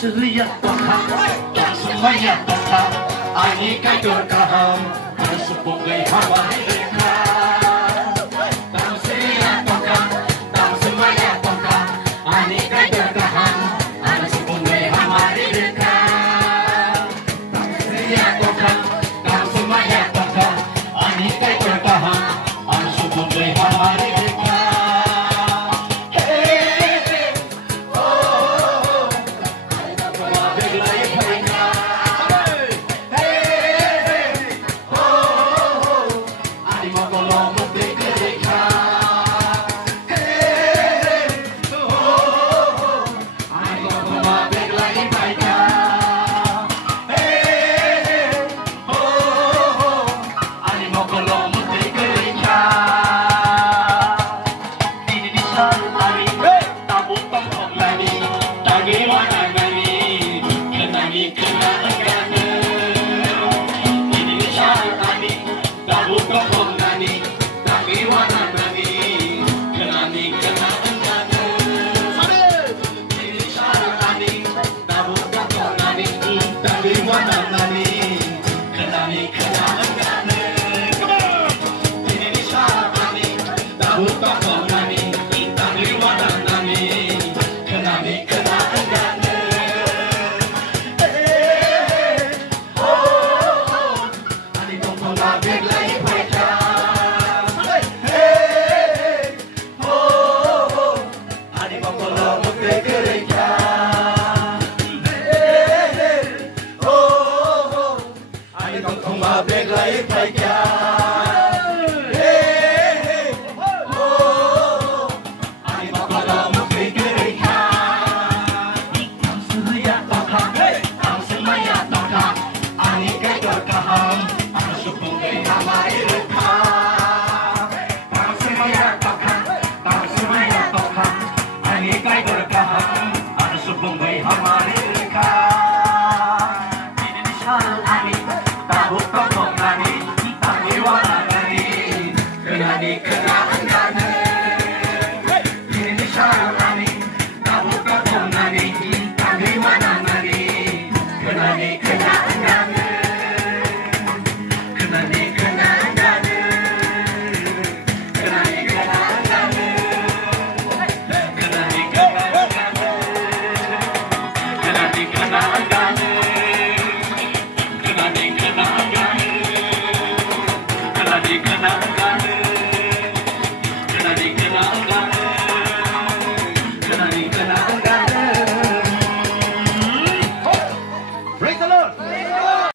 surya toham, dan semuanya toham, ani kaitor kaham, dan sepungai hawa mereka. Dan surya toham, dan semuanya toham, ani kaitor kaham, dan sepungai hawa mereka. Dan surya toham, dan semuanya toham, ani kaitor kaham, dan sepungai hawa mereka. Praise the Lord.